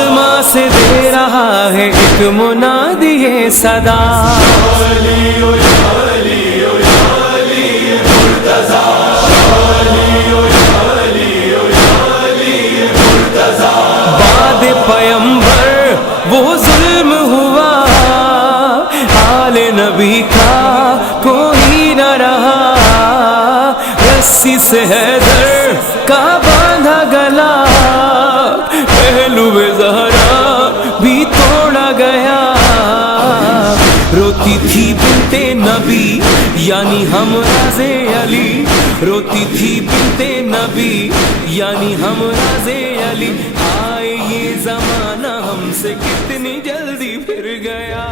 आसमां से दे रहा है एक मुनादी ये सदा, बाद पैगंबर वो जुल्म हुआ, आले नबी का कोई न रहा, रस्सी से हैदर का बांधा गला, पहलुए ज़हरा भी तोड़ा गया। रोती थी बिनते नबी यानी हमराज़े अली, रोती थी बिनते नबी यानी हमराज़े अली, आए ये ज़माना हमसे कितनी जल्दी फिर गया।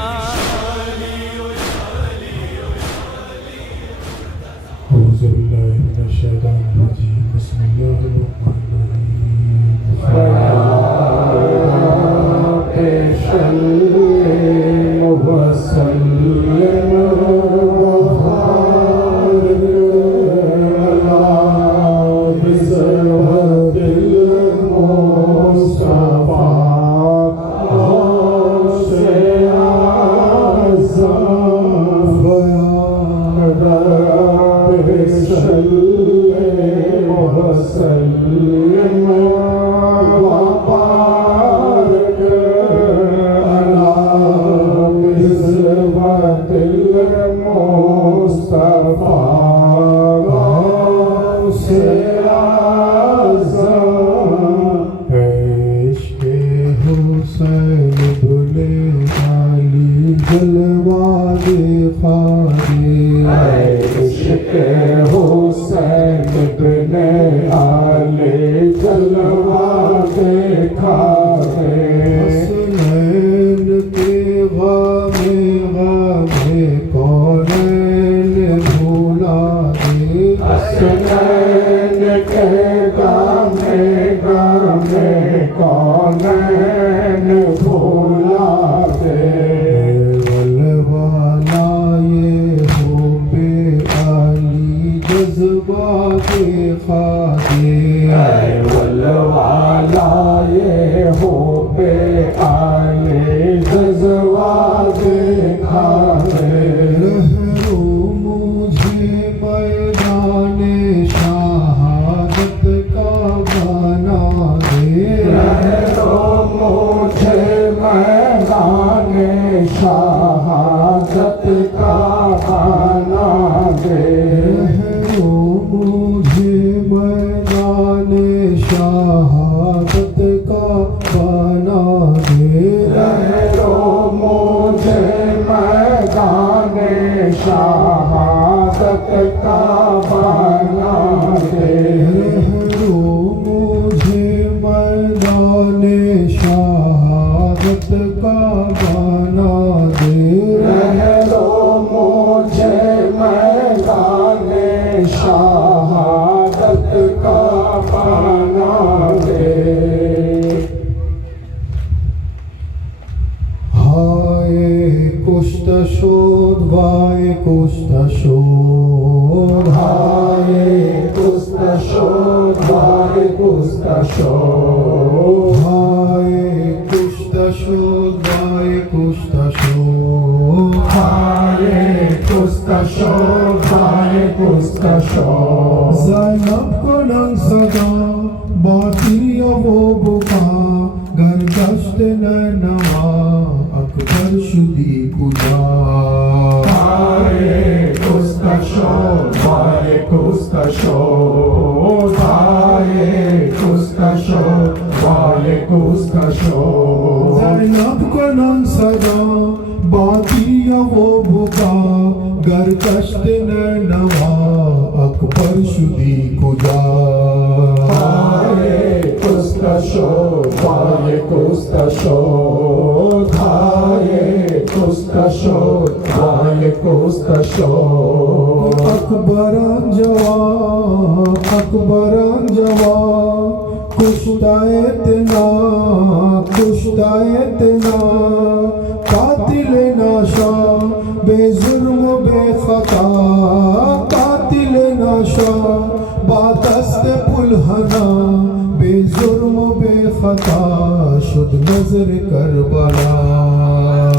बेजुर्म बेखता फका शुद नजर Karbala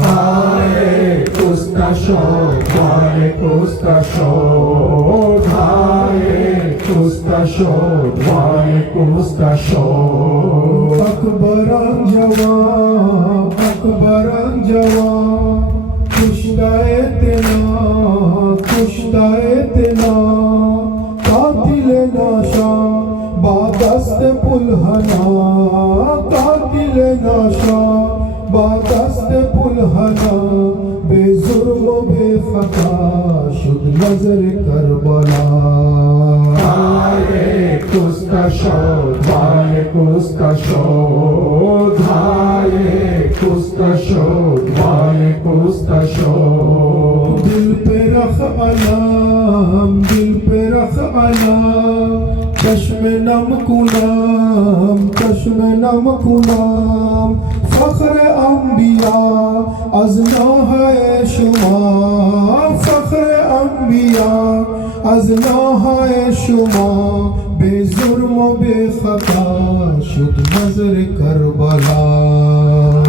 Hare Krishna Shod, Hare Krishna Shod, Hare Krishna Shod, Hare Krishna Shod. अकबरान जवान खुशदाए तेना कातिल नाशा बादस्त पुलहना कातिल नाशा बादस्त पुलहना बेजुर्म बेफका शुद नजर Karbala Hare Krishna Shod, Hare Krishna Shod, Hare Krishna Shod, Hare Krishna Shod. दिल पे रख अलाम चश्म नम कुनाम फख्र अंबिया अज़ना है शुमार फख्र अंबिया अज़ना है शुमार बेजुर्म बेखता शुद नजर Karbala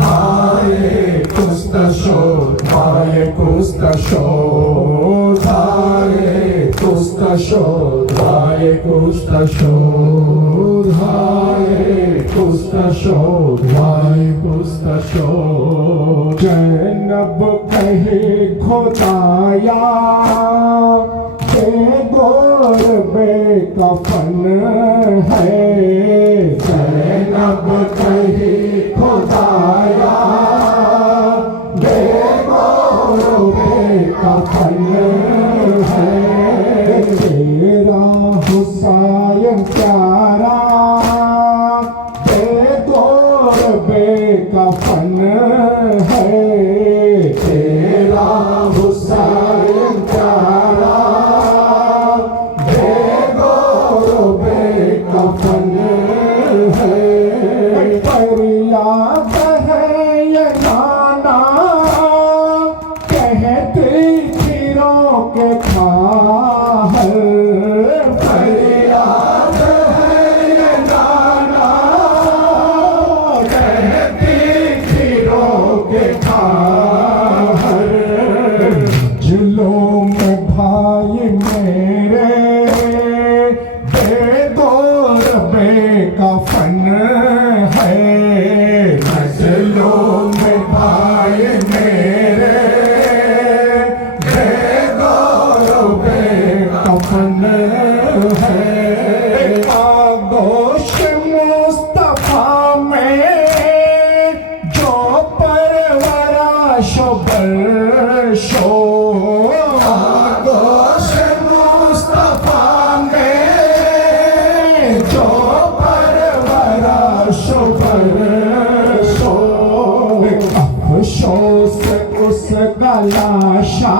Hare Krishna Shod, Hare Krishna Shod, Hare Krishna Shod, Hare Krishna Shod, Hare Krishna Shod, Hare Krishna Shod. Zainab कहे खुदाया के गोर बेकफन है जैनब कहे खुदाया के गोर बेकफन है तेरा हुसैन प्यारा के गोर बेकफन है तेरा हुसैन प्यारा बेगोर बेकफन है फरियाद है ये नाना कहते फिरों के खाहर फरियाद है ये नाना कहती फिरों के खाहर जुलूम भाई मेरे बेगोर बेकफन है जुलूम भाई मेरे बेगोर बेकफन है आगोश मुस्तफा में जो परवरा शोबर शो आगोश मुस्तफा में जो परवरा शोबर शो अफसोस उसका लाशा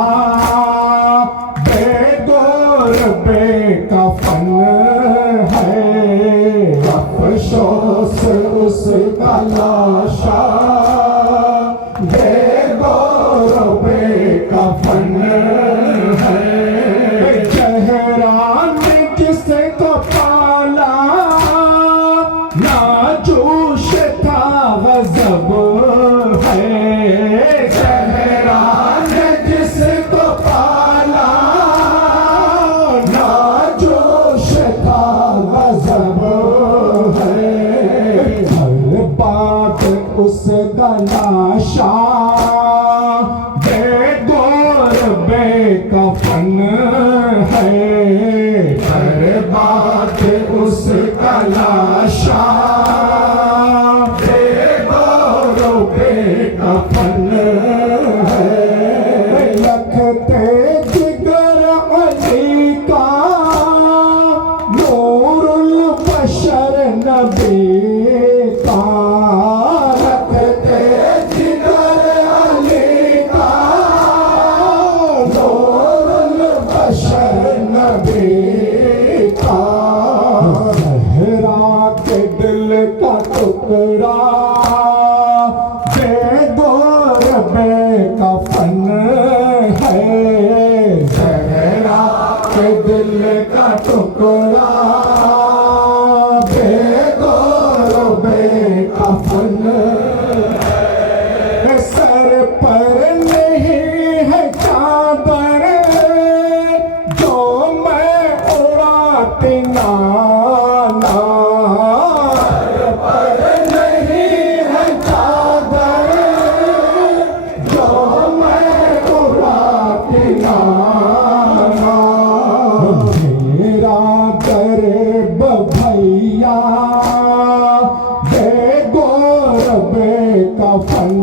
बेगोर बेकफन है अफसोस उसका लाशा बेगोर बेकफन है चेहरा ने किसको पाला ना जोश था गजब है चेहरा ने जिसको पाला ना जोश था गजब है हर बात उसका लाशा बेगोर बेकफन है हर बात उसका लाशा बेगोर बेकफन है लखते जिगर अली का नूरुल बशर नबी का लखते जिगर अली का नूरुल बशर नबी का जहरा के दिल का टुकड़ा बेगोर बेकफन है जहरा के दिल का टुकड़ा बेगोर बेकफन कफन है, सर पर नहीं है चादर जो मैं उड़ाती नाना। सर पर नहीं है चादर जो मैं उड़ाती नाना। मेरा गरीब भैया बेगौरब कफन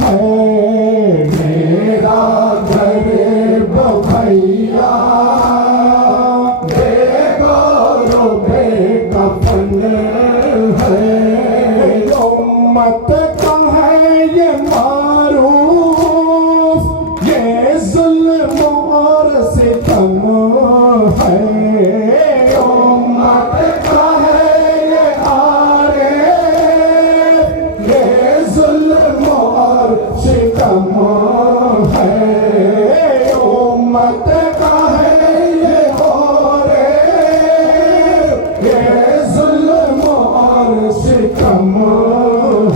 है, मेरा गरीब भैया बेगौरब कफन है। उम्मत का है ये मारूफ, ये जुल्म और सितम है। उम्मत का है ये आरिफ, ये जुल्म और सितम है। उम्मत का है ये आरिफ, ये जुल्म और सितम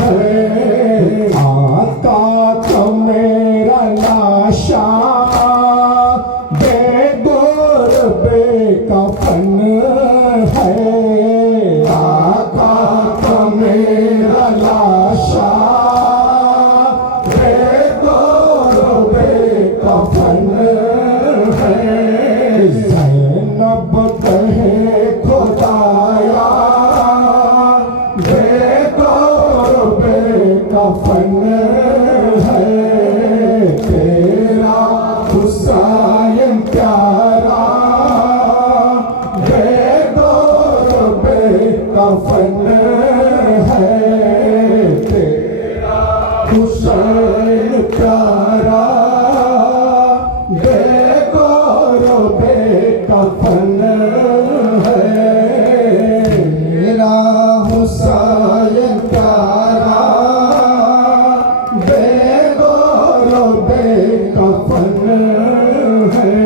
है। आका तो मेरा लाशा बेगौर बेकफन है, आका तो मेरा लाशा बेगौर बेकफन है। ज़ैनब कहे खुदाया बेगौर बेकफन है, तेरा हुसैन प्यारा बेगौर बेकफन है, तेरा हुसैन प्यारा बेगौर बेकफन है। तेरा हुसैन प्यारा बेगौर बेकफन है।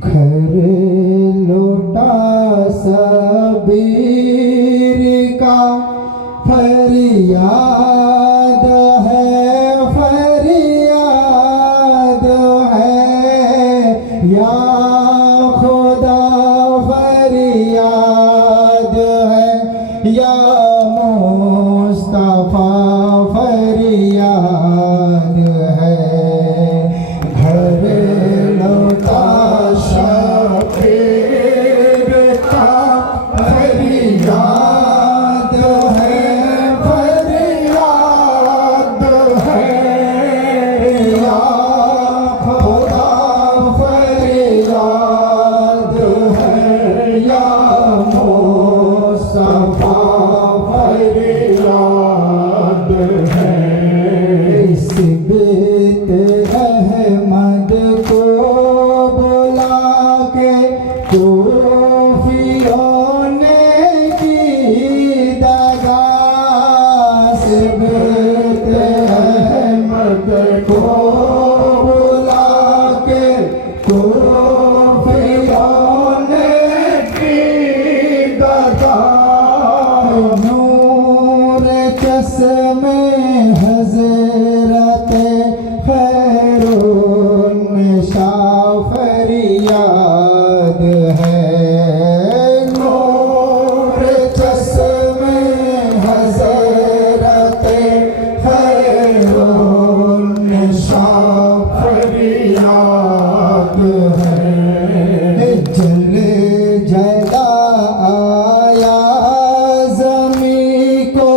घर लौटा सबीर का फरियाद है, फरियाद है या खुदा, फरियाद है या मुस्तफा, फरियाद है। घर लौटा शबीर का फरियाद है, फरियाद है या खुदा, फरियाद है या मुस्तफा, फरियाद है। इस बेत अहमद को बुला के कोफियों ने की दगा, इस बेत अहमद को बुला के कोफियों ने की दगा। नूर चश्मे हज़रत खैरुन्निसा फरियाद है, नूर चश्मे हज़रत खैरुन्निसा फरियाद है। जल जला आया ज़मीं को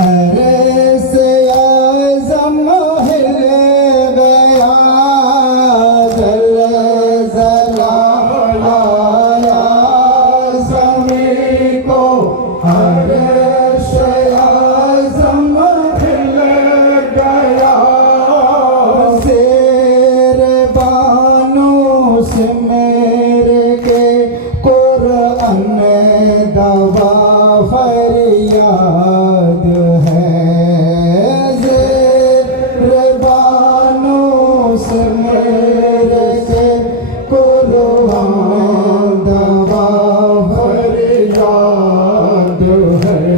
अरस आज़म हिल गया, जल जला आया ज़मीं को अरस आज़म हिल गया। ज़ेर बानो से मेरे के कुरान दवा फरियाद है, ज़ेर बानो से मेरे के कुरान दवा फरियाद है।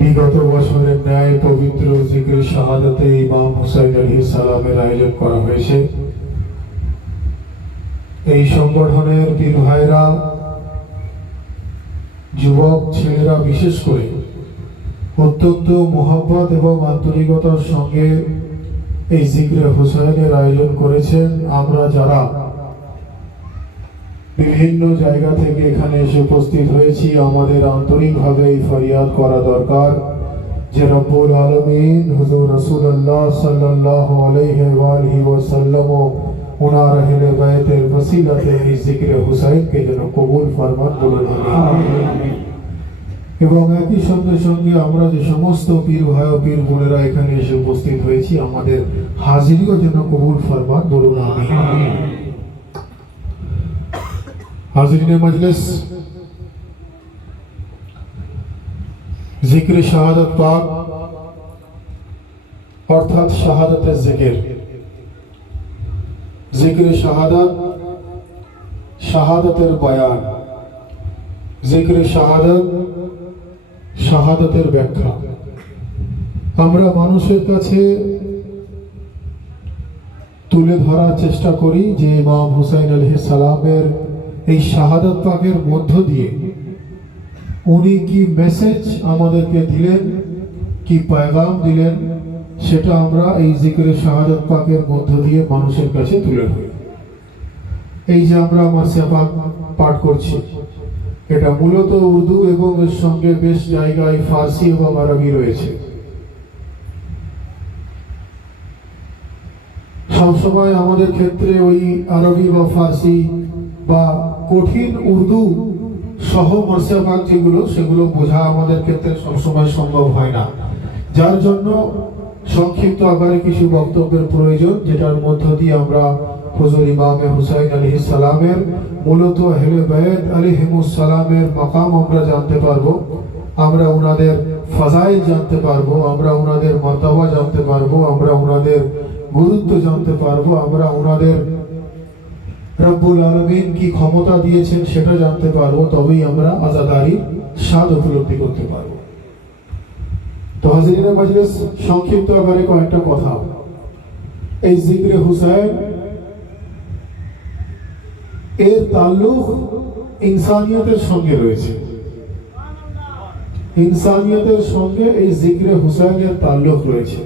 বিগত বছরের ন্যায় পবিত্র জিকির শাহাদাতে ইমাম হুসাইন আলাইহিস সালামের আয়োজন করা হয়েছে। এই সংগঠনের বীর ভাইরা, যুবক ছেলেরা বিশেষ করে অত্যন্ত মোহাব্বত এবং আন্তরিকতার সঙ্গে এই জিকিরে হুসাইনের আয়োজন করেছেন। আমরা যারা বিভিন্ন জায়গা থেকে এখানে এসে উপস্থিত হয়েছি, আমাদের আন্তরিকভাবে এই ফরিয়াদ করা দরকার যে রব্বুল আলামিন হুজুর রাসূলুল্লাহ সাল্লাল্লাহু আলাইহি ওয়া আলিহি ওয়াসাল্লাম ওনার আহলে বাইতের ওসিলাতে এই জিকিরে হুসাইনকে যেন কবুল ফরমান বলুন আমিন। এবং একই সঙ্গে সঙ্গে আমরা যে সমস্ত পীর ভাই ও পীর বোনেরা এখানে এসে উপস্থিত হয়েছি, আমাদের হাজিরিও যেন কবুল ফরমান বলুন আমিন। হাজিরিনে মজলিস, জিক্রে শাহাদাত পাক অর্থাৎ শাহাদাতের জিকির। জিক্রে শাহাদাত, শাহাদাতের বয়ান, জিক্রে শাহাদাত, শাহাদাতের ব্যাখ্যা। আমরা মানুষের কাছে তুলে ধরার চেষ্টা করি যে ইমাম হুসাইন আলাইহিস সালামের এই শাহাদাত পাকের মধ্য দিয়ে উনি কি মেসেজ আমাদেরকে দিলেন, কি পয়গাম দিলেন, সেটা আমরা এই জিকিরে শাহাদাত পাকের মধ্য দিয়ে মানুষের কাছে তুলে ধরি। এই যে আমরা মারসিয়া পাক পাঠ করছি, এটা মূলত উর্দু এবং এর সঙ্গে বেশ জায়গায় ফার্সি এবং আরবি রয়েছে। সবসময় আমাদের ক্ষেত্রে ওই আরবি বা ফার্সি বা কঠিন উর্দু সহ মারসিয়া পাক যেগুলো, সেগুলো বোঝা আমাদের ক্ষেত্রে সবসময় সম্ভব হয় না, যার জন্য সংক্ষিপ্ত আকারে কিছু বক্তব্যের প্রয়োজন, যেটার মধ্য দিয়ে আমরা হুজুর ইমাম হুসাইন আলাইহিস সালামের মূলত আহলে বাইত আলাইহিমুস সালামের মাকাম আমরা জানতে পারবো, আমরা ওনাদের ফাজাইল জানতে পারবো, আমরা ওনাদের মর্তবা জানতে পারবো, আমরা ওনাদের গুরুত্ব জানতে পারবো, আমরা ওনাদের রব্বুল আলামিন কি ক্ষমতা দিয়েছেন সেটা জানতে পারবো। তবেই আমরা আজাদারির স্বাদ উপলব্ধি করতে পারবো। তো হাজিরিনে মজলিস, সংক্ষিপ্ত আকারে কয়েকটা কথা। এই জিক্রে হুসাইন এর তাল্লুক ইনসানিয়তের সঙ্গে রয়েছে। ইনসানিয়তের সঙ্গে এই জিক্রে হুসাইনের তাল্লুক রয়েছে,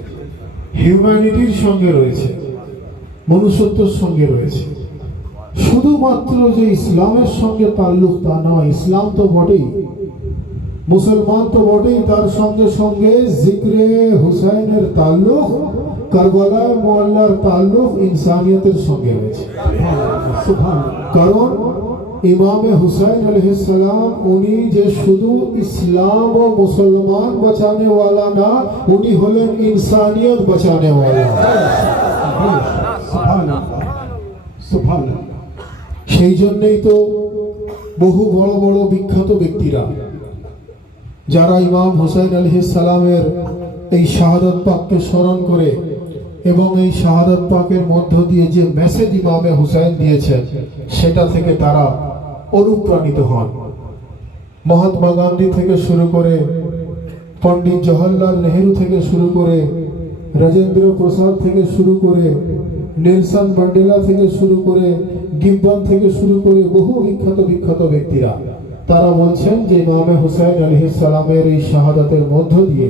হিউম্যানিটির সঙ্গে রয়েছে, মনুষ্যত্বের সঙ্গে রয়েছে। শুধুমাত্র যে ইসলামের সঙ্গে তাল্লুক তা নয়, ইসলাম তো বটেই, মুসলমান তো বটেই, তার সঙ্গে সঙ্গে জিক্রে হুসাইনের তাল্লুক, কারবালা মুআল্লার তাল্লুক ইনসানিয়তের সঙ্গে রয়েছে। কারণ ইমামে হুসাইন আলাইহিস সালাম উনি যে শুধু ইসলাম ও মুসলমান বাঁচানে ওয়ালা না, উনি হলেন ইনসানিয়ত বাঁচানে ওয়ালা। সেই জন্যই তো বহু বড় বড় বিখ্যাত ব্যক্তিরা যারা ইমাম হুসাইন আলাইহিস সালামের এই শাহাদাত পাককে স্মরণ করে এবং এই শাহাদাত পাকের মধ্য দিয়ে যে মেসেজ ইমামে হুসাইন দিয়েছেন সেটা থেকে তারা অনুপ্রাণিত হন। মহাত্মা গান্ধী থেকে শুরু করে, পণ্ডিত জওহরলাল নেহেরু থেকে শুরু করে, রাজেন্দ্র প্রসাদ থেকে শুরু করে, নেলসন ম্যান্ডেলা থেকে শুরু করে, গিবন থেকে শুরু করে বহু বিখ্যাত ব্যক্তিরা তারা বলছেন যে ইমামে হুসাইন আলাইহিস সালামের এই শাহাদাতের মধ্য দিয়ে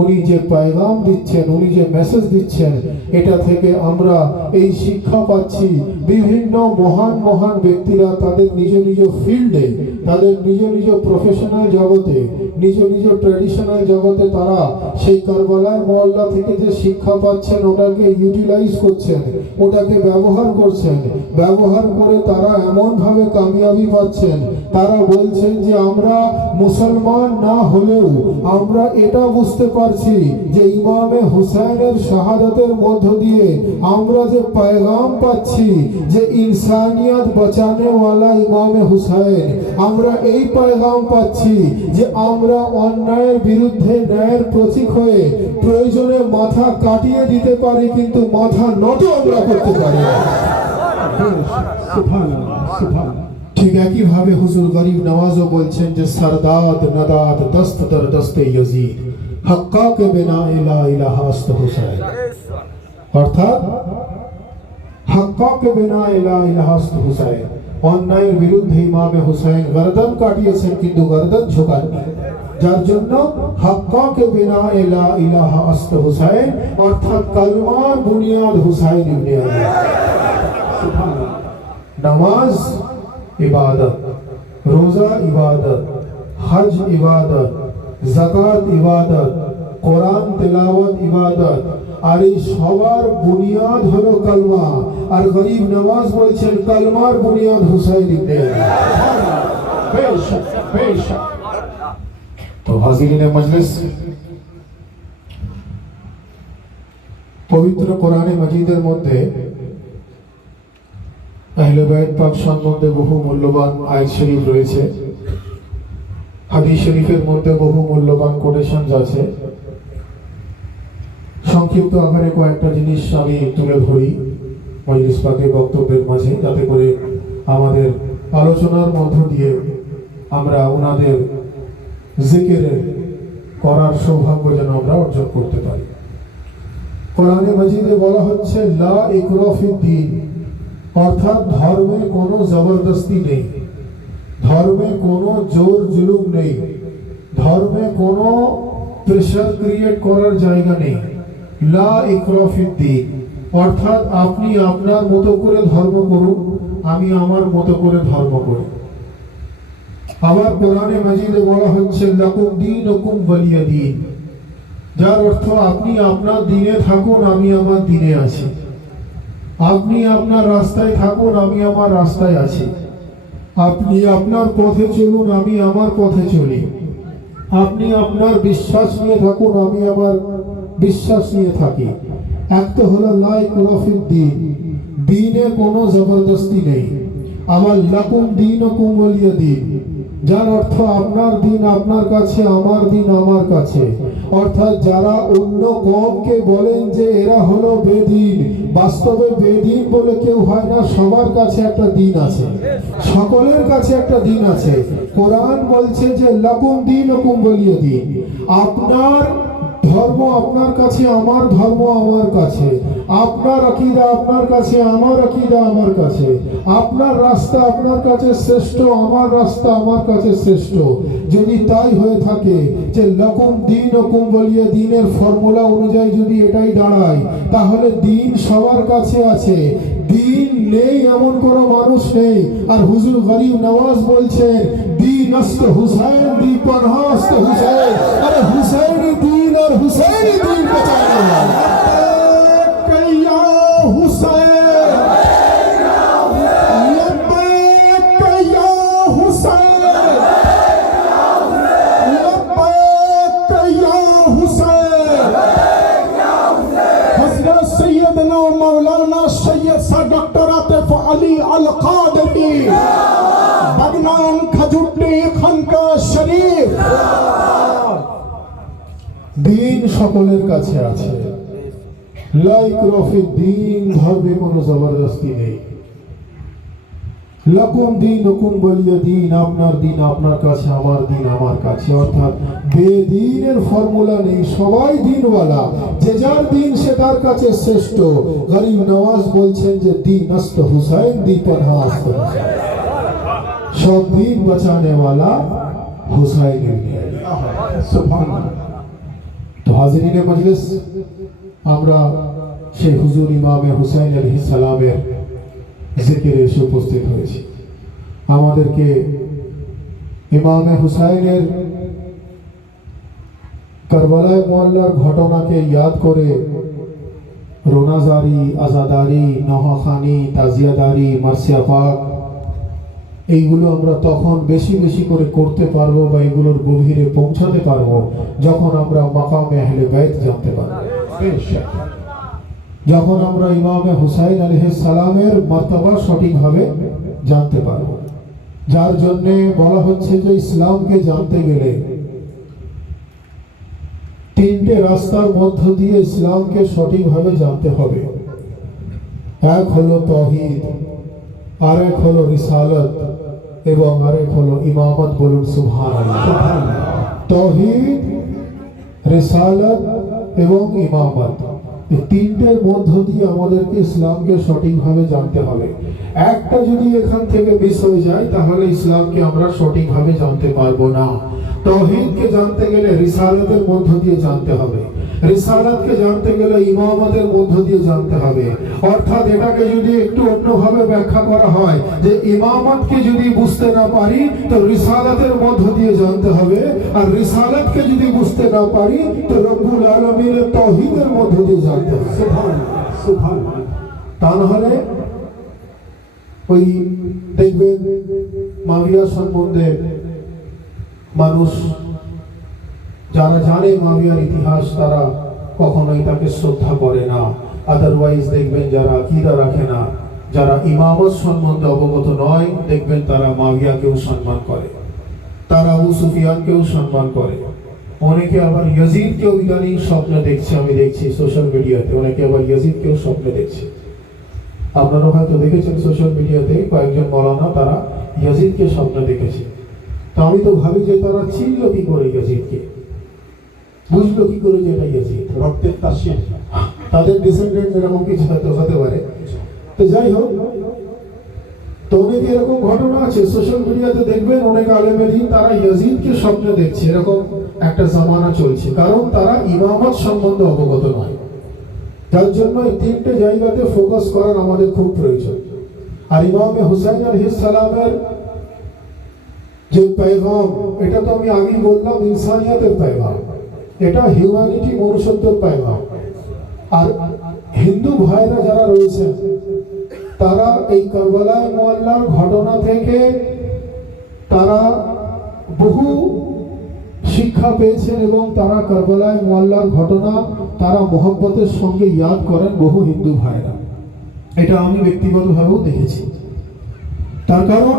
উনি যে পয়গাম দিচ্ছেন, উনি যে মেসেজ দিচ্ছেন, এটা থেকে আমরা এই শিক্ষা পাচ্ছি। বিভিন্ন মহান ব্যক্তিরা তাদের নিজ নিজ ফিল্ডে, তাদের নিজ প্রফেশনাল জগতে, নিজ ট্র্যাডিশনাল জগতে তারা সেই কারবালার মুআল্লা থেকে যে শিক্ষা পাচ্ছেন ওটাকে ইউটিলাইজ করছেন, ওটাকে ব্যবহার করছেন। ব্যবহার করে তারা এমনভাবে কামিয়াবি পাচ্ছেন, তারা বলছেন যে আমরা মুসলমান না হলেও আমরা এটা বুঝতে পারছি যে ইমামে হুসাইনের শাহাদাতের মধ্য দিয়ে আমরা যে পয়গাম পাচ্ছি যে ইনসানিয়ত বাঁচানে ওয়ালা ইমামে হুসাইন, আমরা এই পয়গাম পাচ্ছি যে আমরা অন্যায়ের বিরুদ্ধে ন্যায়ের প্রতীক হয়ে প্রয়োজনে মাথা কাটিয়ে দিতে পারি, কিন্তু মাথা নত আমরা করতে পারি না। ঠিক একই ভাবে হুজুর গরিব নওয়াজও বলছেন যে সরদাদ নদাদ দস্ত দর দস্তে ইয়াজিদ, हक्का के बिना ला इलाहा अस्त हुसैन, অর্থাৎ हक्का के बिना ला इलाहा अस्त हुसैन, অন্যায়ের বিরুদ্ধে ইমামে হুসাইন গর্দন কাটিয়েছেন কিন্তু গর্দন ঝুঁকাননি, যার জন্য হক্কা কে বিনা লা ইলাহা আস্ত হুসাইন, অর্থাৎ কালমার বুনিয়াদ হুসাইন ইবনে আলী। সুবহানাল্লাহ। নামাজ ইবাদত, রোজা ইবাদত, হজ ইবাদত, যাকাত ইবাদত, কোরআন তেলাওয়াত ইবাদত, আর এই সবার বুনিয়াদ হলো কালমা। আর গরিব নওয়াজ বলছেন কালমার বুনিয়াদ হুসাইন ইবনে আলী। বেশক বেশক। তো হাজিরিনে মজলিস, পবিত্র কোরআনে মাজিদের মধ্যে আহলে বাইত পাক সম্বন্ধে বহু মূল্যবান আয়াত শরীফ রয়েছে, হাদিস শরীফের মধ্যে বহু মূল্যবান কোটেশন আছে। সংক্ষিপ্ত আকারে কয়েকটা জিনিস আমি তুলে ধরি মজলিস পাকের বক্তব্যের মাঝে, যাতে করে আমাদের আলোচনার মধ্য দিয়ে আমরা ওনাদের জিকির করার সৌভাগ্য যেন আমরা অর্জন করতে পারি। কোরআনে মাজিদে বলা হচ্ছে লা ইকরাহ ফিদ্দীন, অর্থাৎ ধর্মে কোনো জবরদস্তি নেই, ধর্মে কোনো জোর জুলুম নেই, ধর্মে কোনো প্রেশার ক্রিয়েট করার জায়গা নেই। লা ইকরাহ ফিদ্দীন, অর্থাৎ আপনি আপনার মতো করে ধর্ম করুন, আমি আমার মতো করে ধর্ম করি। আবার কোরআনে মাজিদে বলা হচ্ছে লাকুম দীনুকুম ওয়ালিয়া দীন, যার অর্থ আপনি আপনার দিনে থাকুন, আমি আমার দিনে আছি, আপনি আপনার রাস্তায় থাকুন, আমি আমার রাস্তায় আছি, আপনি আপনার পথে চলুন, আমি আমার পথে চলি, আপনি আপনার বিশ্বাস নিয়ে থাকুন, আমি আমার বিশ্বাস নিয়ে থাকি। এক তো হলো লা ইকরাহ ফিদ্দীন, দ্বীনে কোনো জবরদস্তি নেই। আমার লাকুম দীনুকুম ওয়ালিয়া দীন, যার অর্থ আপনার দিন আপনার কাছে, আমার দিন আমার কাছে। অর্থাৎ যারা অন্য কওমকে বলেন যে এরা হলো বেদিন, বাস্তবে বেদিন বলে কেউ হয় না, সবার কাছে একটা দিন আছে, সকলের কাছে একটা দিন আছে। কোরআন বলছে যে লাকুম দীনুকুম ওয়ালিয়া দীন, আপনার ধর্ম আপনার কাছে, আমার ধর্ম আমার কাছে, আপনার আকীদা আপনার কাছে, আমার আকীদা আমার কাছে, আপনার রাস্তা আপনার কাছে শ্রেষ্ঠ, আমার রাস্তা আমার কাছে শ্রেষ্ঠ। যদি তাই হয়ে থাকে যে লাকুম দীনুকুম ওয়ালিয়া দীনের ফর্মুলা অনুযায়ী যদি এটাই দাঁড়ায়, তাহলে দিন সবার কাছে আছে, দিন নেই এমন কোনো মানুষ নেই। আর হুজুর গরিব নওয়াজ বলছেন দিন আস্ত হুসাইন, দি পানহা আস্ত হুসাইন, আরে হুসাইনি দিন আর হুসাইনি দিন বাঁচানো या हुसैन, लब्बैक या हुसैन, लब्बैक या हुसैन। हज़रत सैयदना मौलाना सैयद सा डॉक्टर आतिफ अली अल कादरी, बगनान खजुट्टी खानका शरीफ। দিন সকলের কাছে আছে, লা ইকরাহ ফিদ্দীন, ধর্মে কোনো জবরদস্তি নেই। লাকুম দীনুকুম ওয়ালিয়া দীন, আপনার দিন আপনার কাছে, আমার দিন আমার কাছে। অর্থাৎ বেদিনের ফর্মুলা নেই, সবাই দিনওয়ালা, যে যার দিন সে তার কাছে শ্রেষ্ঠ। গরিব নওয়াজ বলছেন যে দিন আস্ত হুসাইন, দি পানহা আস্ত হুসাইন, সব দিন বাঁচানে ওয়ালা হুসাইন ইবনে আলী। সুবহানাল্লাহ। তো হাজিরিনে মজলিস, আমরা সেই হুজুর ইমামে হুসাইন আলাইহিস সালামের জিকিরে এসে উপস্থিত হয়েছি। আমাদেরকে ইমামে হুসাইনের কারবালায় মোয়াল্লার ঘটনাকে ইয়াদ করে রোনাজারি, আজাদারি, নহাখানি, তাজিয়াদারি, মার্সিয়া পাক, এইগুলো আমরা তখন বেশি বেশি করে করতে পারবো বা এগুলোর গভীরে পৌঁছাতে পারবো যখন আমরা মাকামে আহলে বাইত জানতে পারবো। যখন আমরা ইমামে হুসাইন আলাইহিস সালামের মর্তবা সঠিকভাবে জানতে পারবো, যার জন্য বলা হচ্ছে যে ইসলামকে জানতে গেলে তিনটে রাস্তার মধ্য দিয়ে ইসলামকে সঠিকভাবে জানতে হবে। এক হলো তাওহীদ, আরেক হলো রিসালাত, এবং আরেক হলো ইমামত। বলুন সুবহানাল্লাহ। তাওহীদ রিসালাত এবং ইমামত, এই তিনটের মধ্য দিয়ে আমাদেরকে ইসলামকে সঠিকভাবে জানতে হবে। একটা যদি এখান থেকে মিস হয়ে যায় তাহলে ইসলামকে আমরা সঠিকভাবে জানতে পারবো না। তাওহীদকে জানতে গেলে রিসালাতের মধ্য দিয়ে জানতে হবে, রিসালাতকে জানতে গেলে ইমামতের মধ্য দিয়ে জানতে হবে। অর্থাৎ এটাকে যদি একটু অন্যভাবে ব্যাখ্যা করা হয় যে ইমামতকে যদি বুঝতে না পারি তো রিসালাতের মধ্য দিয়ে জানতে হবে, আর রিসালাতকে যদি বুঝতে না পারি তো রব্বুল আলামিনের তাওহীদের মধ্য দিয়ে জানতে হবে। সুবহানাল্লাহ, সুবহানাল্লাহ। তা না হলে ওই দেখবেন মাবিয়া সম্বন্ধে মানুষ যারা জানে মাবিয়ার ইতিহাস তারা কখনোই তাকে শ্রদ্ধা করে না। আদারওয়াইজ দেখবেন যারা আকীদা রাখে না, যারা ইমামত সম্বন্ধে অবগত নয়, দেখবেন তারা মাবিয়াকেও সম্মান করে, তারা আবু সুফিয়ানকেও সম্মান করে। অনেকে আবার ইয়াজিদকেও ইদানিং স্বপ্নে দেখছে, আমি দেখছি সোশ্যাল মিডিয়াতে অনেকে আবার ইয়াজিদকেও স্বপ্নে দেখছে। আপনারা হয়তো দেখেছেন সোশ্যাল মিডিয়াতে কয়েকজন মাওলানা তারা ইয়াজিদকে স্বপ্নে দেখেছে। তো আমি তো ভাবি যে তারা চিনল কি করে ইয়াজিদকে, বুঝলো কি করে যে এটা ইয়াজিদ, রক্তের তাসির, তাদের ডিসেন্ডেন্ট এরকম কিছু হয়তো হতে পারে। তো যাই হোক, তো অনেক এরকম ঘটনা আছে সোশ্যাল মিডিয়াতে দেখবেন অনেক আলেমের দিন তারা ইয়াজিদকে স্বপ্নে দেখছে, এরকম একটা জামানা চলছে, কারণ তারা ইমামত সম্বন্ধে অবগত নয়। যার জন্য এই তিনটে জায়গাতে ফোকাস করার আমাদের খুব প্রয়োজন। আর ইমামে হুসাইন আলাইহিস সালামের যে পেগাম, এটা তো আমি আগেই বললাম ইনসানিয়াতের পেগাম, এটা হিউম্যানিটি, মনুষ্যত্বের পেগাম। আর হিন্দু ভাইরা যারা রয়েছেন তারা এই কারবালায় মুআল্লার ঘটনা থেকে তারা বহু শিক্ষা পেয়েছেন এবং তারা কারবালায় মুআল্লার ঘটনা তারা মহব্বতের সঙ্গে ইয়াদ করেন বহু হিন্দু ভাইরা। এটা আমি ব্যক্তিগতভাবেও দেখেছি। তার কারণ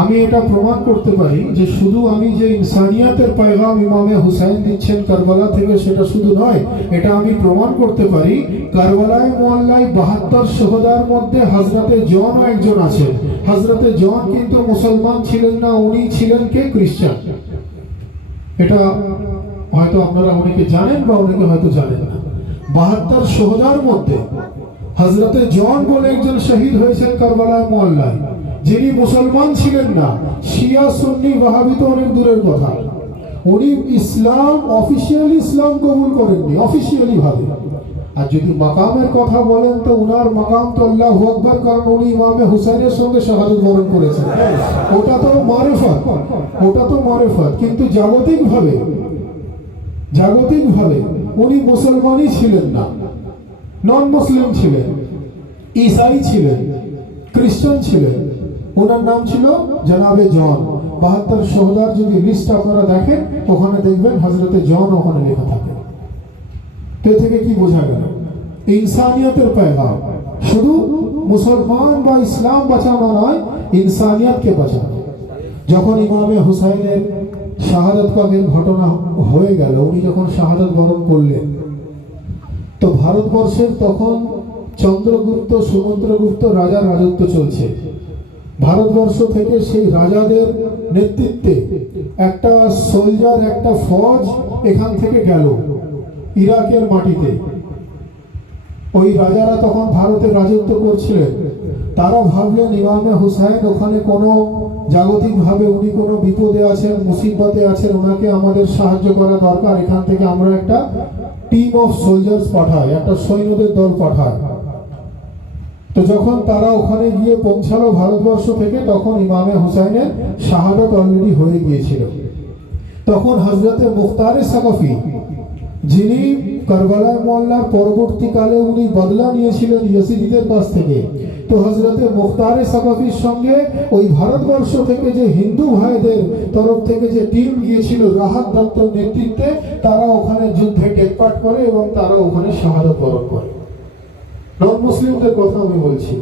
আমি এটা প্রমাণ করতে পারি যে শুধু আমি যে ইনসানিয়াতের পয়গাম ইমামে হুসাইন দিচ্ছেন কারবালা থেকে সেটা শুধু নয়, এটা আমি প্রমাণ করতে পারি কারবালায় মুআল্লায় 72 শহীদার মধ্যে হযরতে জনও একজন আছেন। হযরতে জন কিন্তু মুসলমান ছিলেন না, উনি ছিলেন কে? খ্রিস্টান। এটা হয়তো আপনারা অনেকে জানেন বা অনেকে হয়তো জানেন না। 72 শহীদার মধ্যে হযরতে জন বলে একজন শহীদ হয়েছেন কারবালায় মুআল্লায়, যিনি মুসলমান ছিলেন না। শিয়া সুন্নি ওয়াহাবি তো অনেক দূরের কথা, উনি ইসলাম অফিসিয়ালি ইসলাম কবুল করেননি, অফিসিয়ালি ভাবে। আর যদি মাকামের কথা বলেন তো উনার মাকাম তো আল্লাহু আকবার, কারণ উনি ইমামে হুসাইনের সঙ্গে শাহাদাত বরণ করেছেন। ওটা তো মারিফত, ওটা তো মারিফত। কিন্তু জাগতিকভাবে উনি মুসলমানই ছিলেন না, নন মুসলিম ছিলেন, ঈসাই ছিলেন, খ্রিস্টান ছিলেন। ওনার নাম ছিল জনাবে জন। 72 শহীদার যদি লিস্ট আপনারা দেখেন ওখানে দেখবেন হযরতে জন ওখানে লেখা থাকে। তো থেকে কি বোঝা গেল? ইনসানিয়তের পেগাম শুধু মুসলমান বা ইসলাম বাঁচানো নয়, ইনসানিয়তকে বাঁচানো। যখন ইমামে হুসাইনের শাহাদাত পাকের ঘটনা হয়ে গেল, উনি যখন শাহাদাত বরণ করলেন, তো ভারতবর্ষের তখন চন্দ্রগুপ্ত সমুদ্রগুপ্ত রাজার রাজত্ব চলছে। ভারতবর্ষ থেকে সেই রাজাদের নেতৃত্বে একটা সোলজার, একটা ফৌজ এখান থেকে গেল ইরাকের মাটিতে। ওই রাজারা তখন ভারতে রাজত্ব করছিলেন। তারা ভাবলেন ইমামে হুসাইন ওখানে কোনো জাগতিকভাবে উনি কোনো বিপদে আছেন, মুসিবতে আছেন, ওনাকে আমাদের সাহায্য করা দরকার। এখান থেকে আমরা একটা টিম অফ সোলজার্স পাঠাই, একটা সৈন্যদের দল পাঠাই। তো যখন তারা ওখানে গিয়ে পৌঁছালো ভারতবর্ষ থেকে, তখন ইমামে হুসাইনের শাহাদাত অলরেডি হয়ে গিয়েছিল। তখন হযরতে মুখতারে সাকাফি, যিনি কারবালায় মুআল্লার পরবর্তীকালে উনি বদলা নিয়েছিলেন ইয়াজিদিদের কাছ থেকে, তো হযরতে মুখতারে সাকাফির সঙ্গে ওই ভারতবর্ষ থেকে যে হিন্দু ভাইদের তরফ থেকে যে টিম গিয়েছিল রাহাত দত্তর নেতৃত্বে, তারা ওখানে যুদ্ধে টেকপাট করে এবং তারা ওখানে শাহাদাত বরণ করে। নন মুসলিমদের কথা আমি বলছি।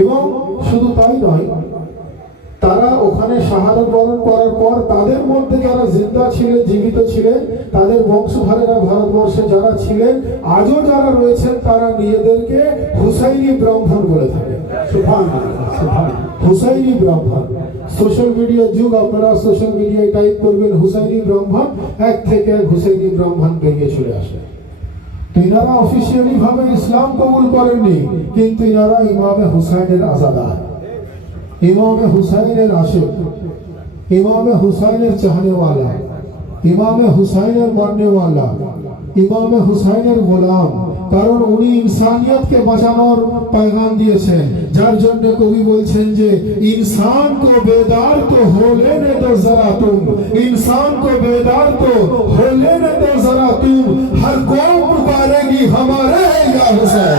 এবং শুধু তাই নয়, তারা ওখানে শাহাদাত বরণ করার পর তাদের মধ্যে যারা জিন্দা ছিলেন, জীবিত ছিলেন, তাদের বংশধরেরা ভারতবর্ষে যারা ছিলেন, আজও যারা রয়েছেন, তারা নিজেদেরকে হুসাইনি ব্রাহ্মণ বলে থাকে। সুবহানাল্লাহ, সুবহানাল্লাহ, হুসাইনি ব্রাহ্মণ। সোশ্যাল মিডিয়ার যুগ, আপনারা সোশ্যাল মিডিয়ায় টাইপ করবেন হুসাইনি ব্রাহ্মণ, এক থেকে এক হুসাইনি ব্রাহ্মণ বেরিয়ে চলে আসে। তো এনারা অফিসিয়ালি ভাবে ইসলাম কবুল করেননি, কিন্তু এনারা ইমামে হুসাইনের আজাদার, ইমামে হুসাইনের আশিক, ইমামে হুসাইনের চাহনেওয়ালা, ইমামে হুসাইনের মাননেওয়ালা, ইমামে হুসাইনের গোলাম। কারণ উনি ইনসানিয়তকে বাঁচানোর पैगाम দিয়েছেন, যার জন্য কবি বলছেন যে इंसान को बेदार तो हो लेने दो जरा तुम, इंसान को बेदार तो हो लेने दो जरा तुम, हर कौम पुकारेगी हमारे हैं या हुसैन,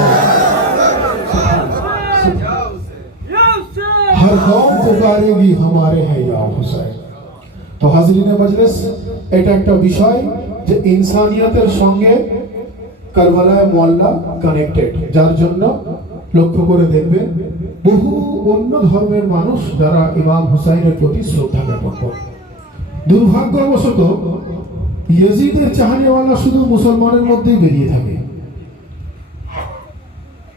हर कौम पुकारेगी हमारे हैं या हुसैन। তো হাজরিনে মজলিস, এটা একটা বিষয় যে ইনসানিয়তের সঙ্গে কারবালায় মোয়াল্লা কানেক্টেড, যার জন্য লক্ষ্য করে দেখবেন বহু অন্য ধর্মের মানুষ যারা ইমাম হুসাইনের প্রতি শ্রদ্ধা জ্ঞাপন করে। দুর্ভাগ্যবশত ইয়াজিদের চাহনেওয়ালা শুধু মুসলমানের মধ্যেই বেরিয়ে থাকে,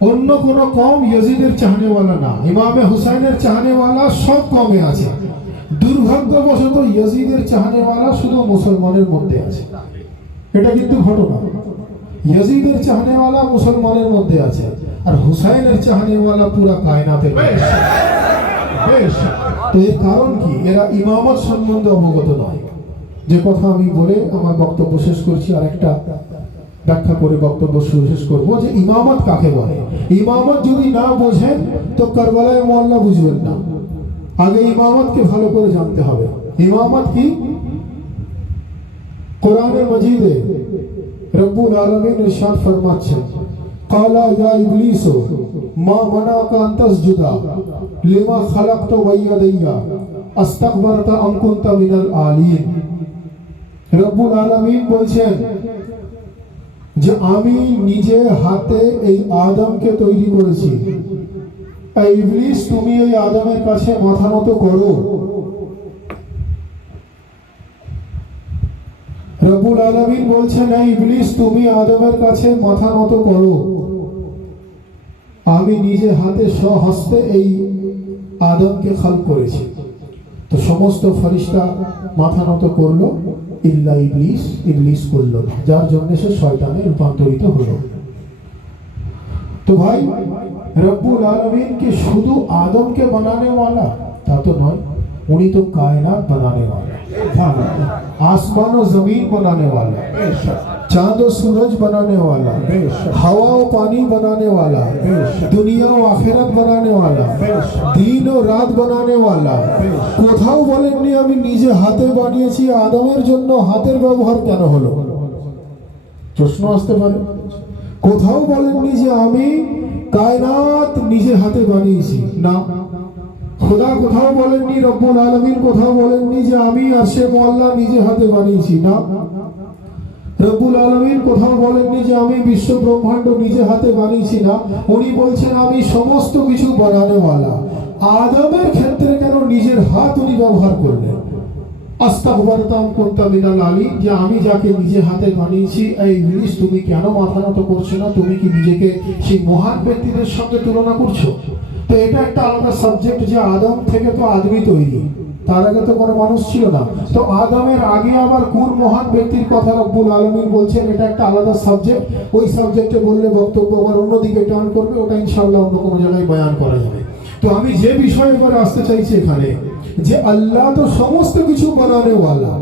অন্য কোন কম ইয়াজিদের চাহনেওয়ালা না। ইমামে হুসাইনের চাহনেওয়ালা সব কমে আছে, দুর্ভাগ্যবশত ইয়াজিদের চাহনেওয়ালা শুধু মুসলমানের মধ্যে আছে। এটা কিন্তু ঘটনা, ইয়াজিদের চাহনেওয়ালা মুসলমানের মধ্যে আছে, আর হুসাইনের চাহনেওয়ালা পুরা কায়নাতে বেশ। তো এর কারণ কি? এরা ইমামত সম্বন্ধে অবগত নয়। যে কথা আমি বলে আমার বক্তব্য শেষ করছি, আর একটা ব্যাখ্যা করে বক্তব্য শেষ করব যে ইমামত কাকে বলে। ইমামত যদি না বোঝেন তো কারবালায় মোয়াল্লা বুঝবেন না। আগে ইমামতকে ভালো করে জানতে হবে। ইমামত কি? কোরআনে মজিদে রব্বুল আলামিন ইরশাদ ফরমাচ্ছেন, ক্বালা ইয়া ইবলিস মা মানাকা আন তাসজুদা লিমা খালাকতু ওয়াইয়াদাইয়া আস্তাকবারতা আম কুনতা মিনাল আলিন। রব্বুল আলামিন বলছেন যে আমি নিজে হাতে এই আদমকে তৈরি করেছি, এই ইবলিস তুমি এই আদমের কাছে মাথা নত করো। রব্বুল আলামিন বলছেন, এই ইবলিস তুমি আদমের কাছে মাথা নত করো। আমি নিজে হাতে স্বহস্তে এই আদমকে খালক করেছি। তো সমস্ত ফেরেশতা মাথা নত করলো, ইল্লা ইবলিস, ইবলিস করলো না, যার জন্য সে শয়তানে রূপান্তরিত হলো। তো ভাই, রব্বুল আলামিন কি শুধু আদমকে বানানে वाला তা তো নয়, উনি তো কায়নাত বানানে वाला, आसमान और जमीन बनाने वाला, चांद और सूरज बनाने वाला, हवा और पानी बनाने वाला, दुनिया और आखिरत बनाने वाला, दिन और रात बनाने वाला। কোথাও বলেননি আমি নিজে হাতে বানিয়েছি। আদমের জন্য হাতের ব্যবহার কেন হলো? প্রশ্ন আসতে পারে। কোথাও বলেননি যে আমি কায়নাত নিজে হাতে বানিয়েছি, না। খোদা কোথাও বলেননি, রব্বুল আলামিন কোথাও বলেননি যে আমি আরশে মুআল্লা নিজে হাতে বানিয়েছি, না। রব্বুল আলামিন কোথাও বলেননি যে আমি বিশ্ব ব্রহ্মাণ্ড নিজে হাতে বানিয়েছি, না। উনি বলছেন আমি সমস্ত কিছু বানানে वाला। আদমের ক্ষেত্রে কেন নিজের হাত উনি ব্যবহার করলেন? আস্তাগফিরুল্লাহ আম কুনতা মিনাল আলিন, যে আমি যাকে নিজে হাতে বানিয়েছি, এই ইবলিস তুমি কেন মাথা নত করছো না? তুমি কি নিজেকে সেই মহান ব্যক্তিদের সঙ্গে তুলনা করছো? তো এটা একটা আলাদা সাবজেক্ট যে আদম থেকে তো আদমি তৈরি, তার আগে তো কোনো মানুষ ছিল না। তো আদমের আগে আবার কোন মহান ব্যক্তির কথা রব্বুল আলামিন বলছেন, এটা একটা আলাদা সাবজেক্ট। ওই সাবজেক্টে বললে বক্তব্য আবার অন্যদিকে টার্ন করবে, ওটা ইনশাআল্লাহ অন্য কোনো জায়গায় বয়ান করা যাবে। তো আমি যে বিষয়ে এবার আসতে চাইছি এখানে, যে আল্লাহ তো সমস্ত কিছু বানানে वाला।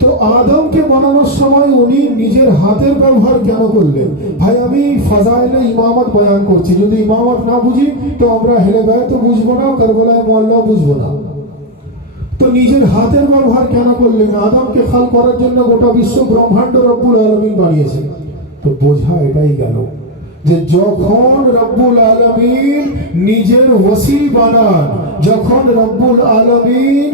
তো আদমকে বানানোর সময় উনি নিজের হাতের ব্যবহার কেন করলেন? ভাই, আমি ফাজাইলে ইমামত বয়ান করছি, যদি ইমামত না বুঝি তো আমরা হেলে গায়ে তো বুঝবো না, কারবালায় মোয়াল্লা বুঝবো না। তো নিজের হাতের ব্যবহার কেন করলেন? আদমকে খাল করার জন্য গোটা বিশ্ব ব্রহ্মাণ্ড রব্বুল আলামিন বানিয়েছেন। তো বোঝা এটাই গেল যে যখন রব্বুল আলামিন নিজের ওসি বানান, যখন রব্বুল আলামিন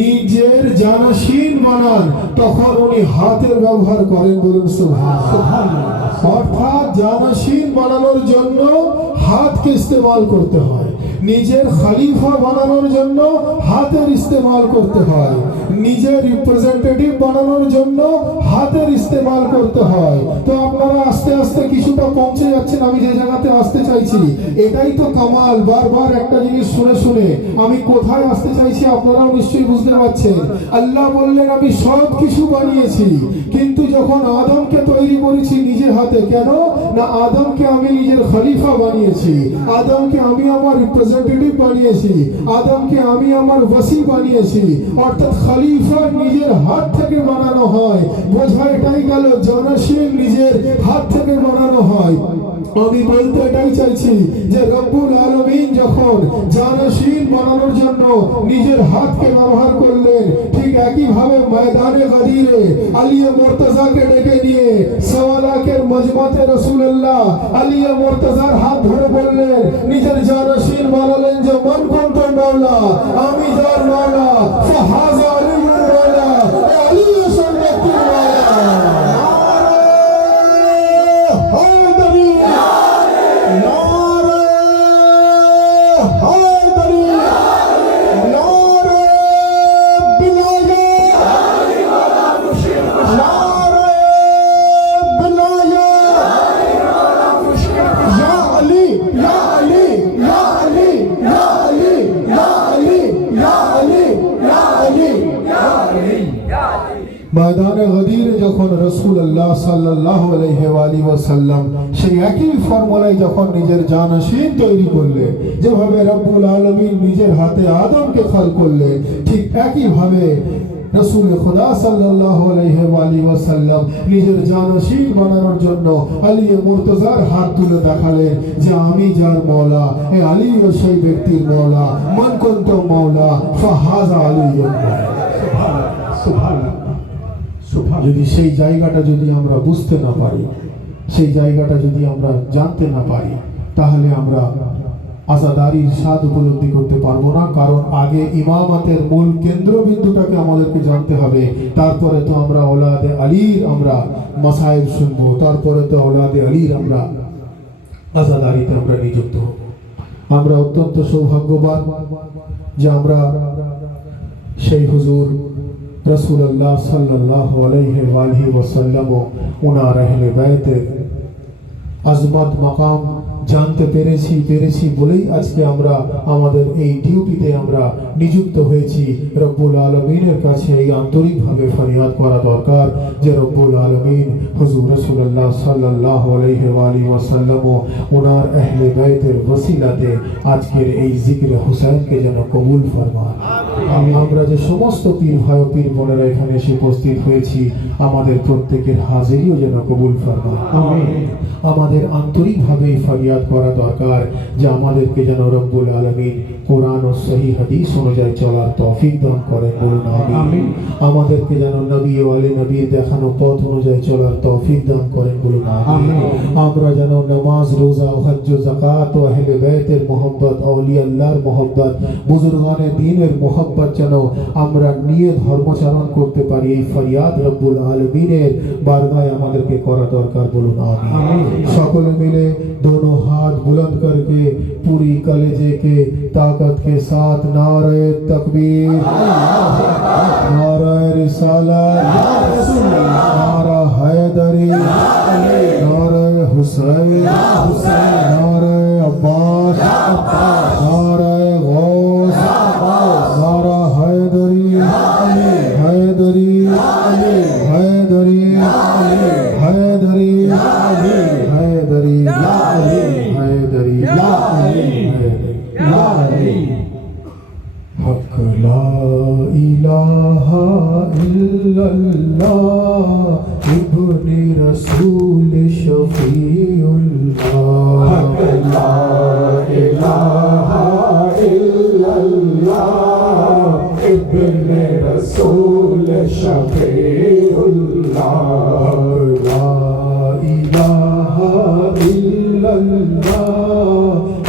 নিজের জানাশীন বানান, তখন উনি হাতের ব্যবহার করেন। বলুন সুবহানাল্লাহ। অর্থাৎ জানাশীন বানানোর জন্য হাতকে ইস্তেমাল করতে হয়। নিজের খলিফা বানানোর জন্য হাতের ইস্তেমাল করতে হয়, নিজের রিপ্রেজেন্টেটিভ বানানোর জন্য হাতের ইস্তেমাল করতে হয়। তো আপনারা আস্তে আস্তে কিছুটা পৌঁছে যাচ্ছেন আমি যে জায়গাতে আসতে চাইছি। এটাই তো কামাল, বারবার একটা জিনিস শুনে শুনে আমি কোথায় আসতে চাইছি আপনারাও নিশ্চয়ই বুঝতে পারছেন। আল্লাহ বললেন আমি সব কিছু বানিয়েছি, কিন্তু যখন আদমকে তৈরি করেছি নিজের হাতে, কেন না আদমকে আমি নিজের খলিফা বানিয়েছি, আদমকে আমি আমার রিপ্রেজেন্টেটিভ বানিয়েছি, আদমকে আমি আমার ওয়াসি বানিয়েছি। অর্থাৎ খলিফা নিজের হাত থেকে বানানো হয়, বোঝা এটাই গেল জানাশীল নিজের হাত থেকে বানানো হয়। আমি বলতে এটাই চাইছি যে রব্বুল আলামিন যখন জানাশীল বানানোর জন্য নিজের হাতকে ব্যবহার করলেন, ঠিক একই ভাবে ময়দানে গদিরে আলী মুর্তজাকে ডেকে নিয়ে সওয়ালাকের মজমাতে রাসূলুল্লাহ আলী মুর্তজার হাত ধরে বললেন, নিজের জানাশীল বানালেন যে মান কুনতু মাওলা, আমি যার মাওলা ফাহাযা আলিয়ুর মাওলা, আলী আসল ব্যক্তির মাওলা। হায়দারি নারে হায়দারি নারে বিলায়া নারে বিলায়া ইয়া আলী ইয়া আলী ইয়া আলী ইয়া আলী ইয়া আলী ইয়া আলী ইয়া আলী ইয়া আলী। ময়দানে গদিরে যখন রাসূলুল্লাহ সাল্লাল্লাহু আলাইহি ওয়াসাল্লাম সেই একই ফর্মুলায় যখন নিজের জানাশীন তৈরি করলেন, যেভাবে রব্বুল আলামিন নিজের হাতে আদমকে খাল করলেন, ঠিক একই ভাবে রাসূল খুদা সাল্লাল্লাহু আলাইহি ওয়াসাল্লাম নিজের জানাশীন বানানোর জন্য আলী মুর্তজার হাত তুলে দেখালেন যে আমি যার মাওলা, এ আলী ও সেই ব্যক্তির মাওলা, মান কুনতু মাওলা ফাহাযা আলিয়ুন। সুবহানাল্লাহ। যদি সেই জায়গাটা যদি আমরা বুঝতে না পারি, সেই জায়গাটা যদি আমরা জানতে না পারি, তাহলে আমরা আজাদারির স্বাদ উপলব্ধি করতে পারবো না। কারণ আগে ইমামাতের মূল কেন্দ্রবিন্দুটাকে আমাদেরকে জানতে হবে, তারপরে তো আমরা ওলাদে আলীর আমরা মাসাইল শুনবো, তারপরে তো ওলাদে আলীর আমরা আজাদারিতে আমরা নিযুক্ত হব। আমরা অত্যন্ত সৌভাগ্যবান যে আমরা সেই হুজুর রাসূলুল্লাহ সাল্লাল্লাহু আলাইহি ওয়াসাল্লাম ওনার আহলে বাইতের আজমত মাকাম জানতে পেরেছি বলেই আজকে আমরা আমাদের এই ডিউটিতে আমরা নিযুক্ত হয়েছি। রব্বুল আলামিনের কাছে এই আন্তরিকভাবে ফরিয়াদ করা দরকার যে রব্বুল আলামিন হুজুর রাসূলুল্লাহ সাল্লাল্লাহু আলাইহি ওয়াসাল্লাম ওনার আহলে বাইতের ওসিলাতে আজকের এই জিকির হুসাইনকে যেন কবুল ফরমান। আমরা যে সমস্ত পীর ভাই ও পীর বোনেরা এখানে এসে উপস্থিত হয়েছি, আমাদের প্রত্যেকের হাজিরিও যেন কবুল ফরমান। আমাদের আন্তরিকভাবে ফরিয়াদ করা দরকার যে আমাদেরকে যেন রব্বুল আলামিন কোরআন ও সহিহ হাদিস অনুযায়ী চলার তৌফিক দান করেন, বলুন আমিন। আমাদেরকে যেন নবী ও আলে নবীর দেখানো পথ অনুযায়ী চলার তৌফিক দান করেন, বলুন আমিন। আমরা যেন নামাজ, রোজা, হজ্জ, যাকাত ও আহলে বাইতের মোহাব্বত, আউলিয়া আল্লাহর মোহাব্বত, বুজুর্গানে দ্বীনের মোহাব্বত যেন আমরা নিয়ে ধর্মচারণ করতে পারি, এই ফরিয়াদ রব্বুল আলামিনের বারগাহে আমাদেরকে করা দরকার, বলুন আমিন। সকলে मिले दोनों हाथ बुलंद करके पूरी कलेजे के ताकत के साथ नारे तकबीर, नारे रिसालत, नारा हैदरी, नारे हुसैन, नारे अब्बास, नारे गौस, नारा हैदरी, हैदरी, हैदरी, हैदरी, हैदरी, हैदरी, हक ला इलाहा इल्लल्लाह इब्ने रसूल शफीउल्लाह, हक ला इलाहा इल्लल्लाह इब्ने रसूल शफीउल्लाह, ला इलाहा इल्लल्लाह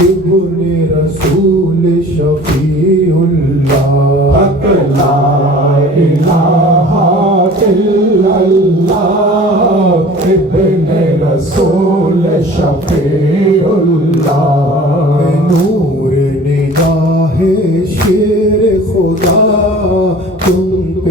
इब्ने रसूल शफीउल्लाह, हक ला इलाहा इल्लल्लाह इब्ने रसूल शफीउल्लाह, नूर ने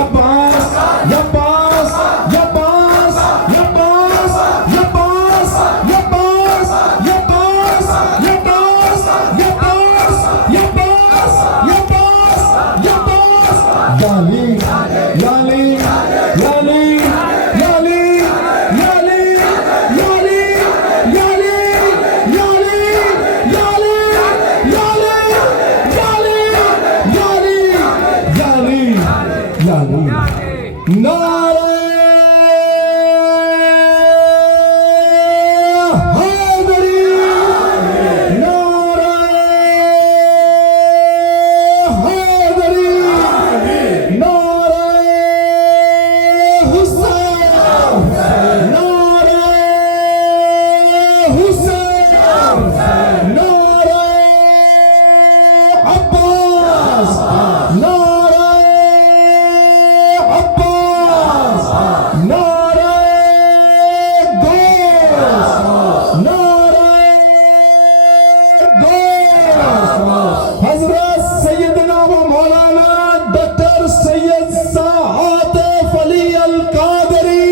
Abbas, Abbas, Abbas, Abbas, Abbas, Abbas, Abbas, Abbas, Abbas, Abbas, Abbas, Abbas, Yali, Yali, Yali, Yali, Yali, Yali, Yali, Yali, Yali, Yali, Yali, Yali, Nare Haydari, Nare Haydari, Nare Hussain, Nare Hussain, Nare Abbas, Nare Abbas, Nare Ghaus, Nare Ghaus, Hazrat Sayyidina wa Maulana Dr. Sayyid Sa'atif Ali Al-Qadri,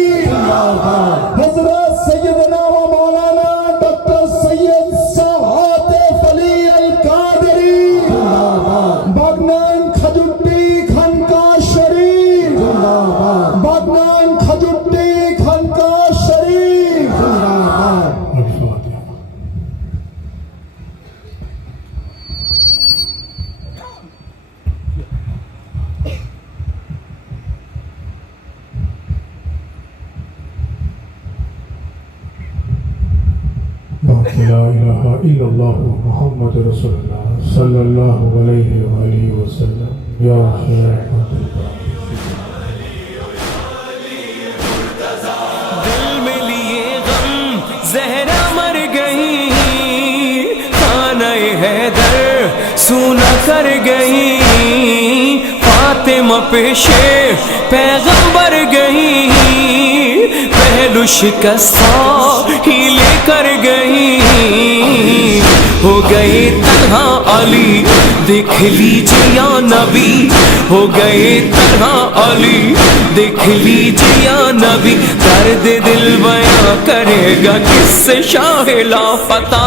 Hazrat Sayyidina wa Maulana Dr. Sayyid Sa'atif Ali Al-Qadri, Bagnan Khajutti Khanka Sharif, Bagnan Khajutti Khanka Sharif. لا إله إلا الله محمد رسول الله صلى الله عليه وآله وسلم يا شيخ दिल में लिए गम जहरा मर गई, खाना हैदर सुना कर गई, फातिमा पेशे पैगंबर गई, पहलू शिकस्ता ही लेकर गई, हो गए तन्हा अली देख लीजिए या नबी, हो गए तन्हा अली देख लीजिए या नबी, दर्द दिल बयां करेगा किससे शाह लापता।